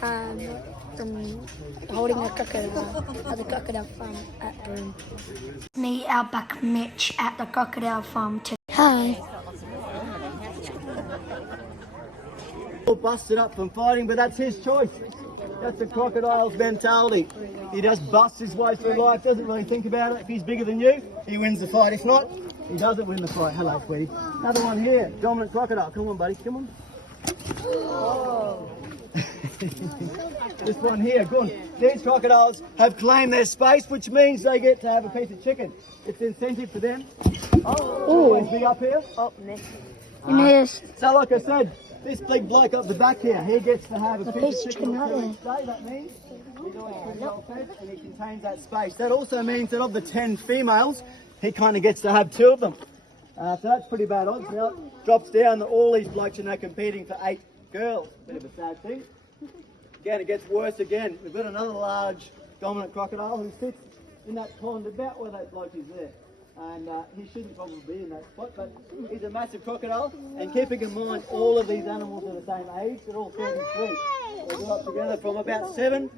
from holding a crocodile at the crocodile farm at Broome. Meet Outback Mitch at the crocodile farm today. Hi. All busted up from fighting, but that's his choice. That's the crocodile's mentality. He just busts his way through life, doesn't really think about it. If he's bigger than you, he wins the fight. If not, he doesn't win the fight. Hello, sweetie. Another one here. Dominant crocodile. Come on, buddy. Come on. Oh. This one here. Good. These crocodiles have claimed their space, which means they get to have a piece of chicken. It's incentive for them. Always be up here. Oh, missed. So like I said, this big bloke up the back here, he gets to have a piece of chicken right each day. That means he's always pretty well fed and he contains that space. That also means that of the 10 females, he kind of gets to have 2 of them. So that's pretty bad odds. Now it drops down to all these blokes are now competing for 8 girls. Bit of a sad thing. Again, it gets worse again. We've got another large dominant crocodile who sits in that pond about where that bloke is there. And he shouldn't probably be in that spot, but he's a massive crocodile. And keeping in mind, all of these animals are the same age. They're all 33. They grew up together from about 7,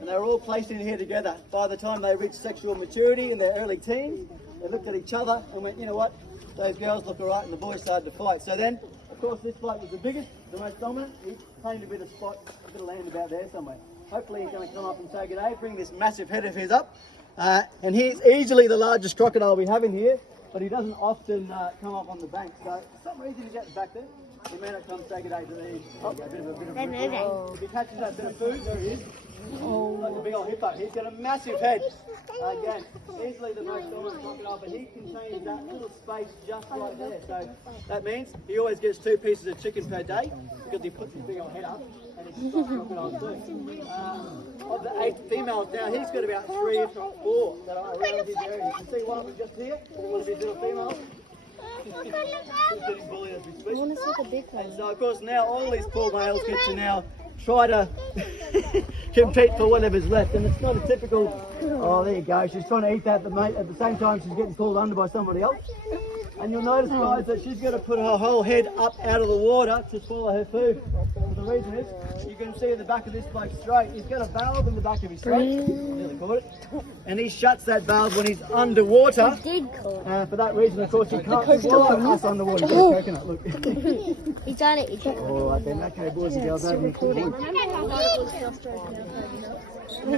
and they were all placed in here together. By the time they reached sexual maturity in their early teens, they looked at each other and went, you know what, those girls look all right, and the boys started to fight. So then, of course, this bloke was the biggest, the most dominant. He claimed a bit of spot, a bit of land about there somewhere. Hopefully he's going to come up and say good day, bring this massive head of his up. And he's easily the largest crocodile we have in here, but he doesn't often come up on the bank. So for some reason he's out back there. He may not come say good day to these. Oh, a bit of if he catches that bit of food, there he is. Like a big old hippo. He's got a massive head. Again, easily the most dominant crocodile, but he contains that little space just right there. So that means he always gets 2 pieces of chicken per day because he puts his big old head up and he's a crocodile too. Of the 8 females now, he's got about 3 if not 4 that are around his area. You can see one of them just here, one of his little females. He's getting bullied as we speak. And so of course now all these poor males get to now try to compete for whatever's left, and it's not a typical, oh there you go, she's trying to eat that, but mate, at the same time she's getting pulled under by somebody else. And you'll notice, guys, that she's got to put her whole head up out of the water to swallow her food. And the reason is, you can see in the back of this bloke's throat, he's got a valve in the back of his throat. Nearly caught it. And he shuts that valve when he's underwater. For that reason, of course, he can't swallow us underwater. Coconut, look. He's done it. All right then, okay, boys and girls, over here.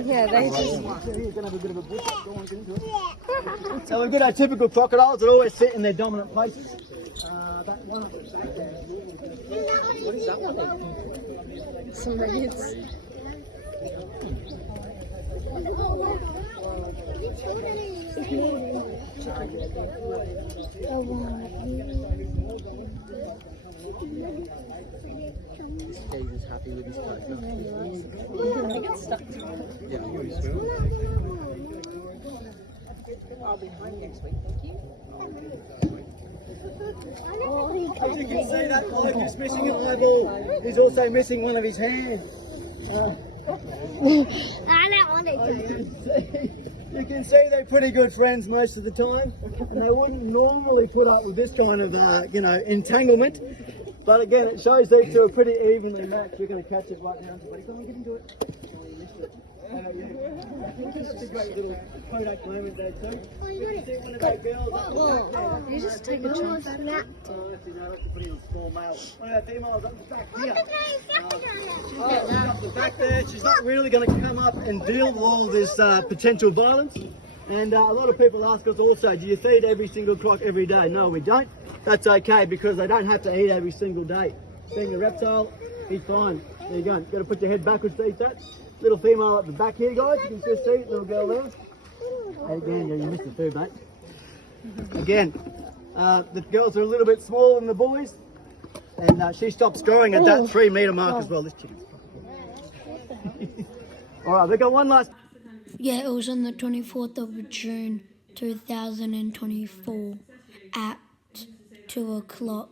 Yeah, they just... He's going to have a bit of a bush up. Go on, get into it. So we've got our typical crocodiles that always sit in their dominant places. That one up the back there. What is that one? Some reds. He's happy with his place. I think it's stuck. Yeah, you swim. I'll be home next week, thank you. As you can see, that bloke is missing an eyeball. He's also missing one of his hands. I don't want it. You can see they're pretty good friends most of the time, and they wouldn't normally put up with this kind of, entanglement. But again, it shows these two are pretty evenly matched. We're going to catch it right down to buddy. Come on, get into it. Oh, you missed it. That's a great little Kodak moment there too. You see one of those girls up the back there. You just take a chance. Oh, that's to put in a small male. One of our females up the back here. She's up the back there. She's not really going to come up and deal with all this potential violence. And a lot of people ask us also, do you feed every single croc every day? No, we don't. That's okay because they don't have to eat every single day. Being a reptile, he's fine. There you go. Got to put your head backwards to eat that. Little female at the back here, guys. You can just see little girl there. Again, you missed it too, mate. Again, the girls are a little bit smaller than the boys, and she stops growing at that 3 metre mark as well. This chicken's all right, we've got one last. Yeah, it was on the 24th of June 2024 at 2 o'clock.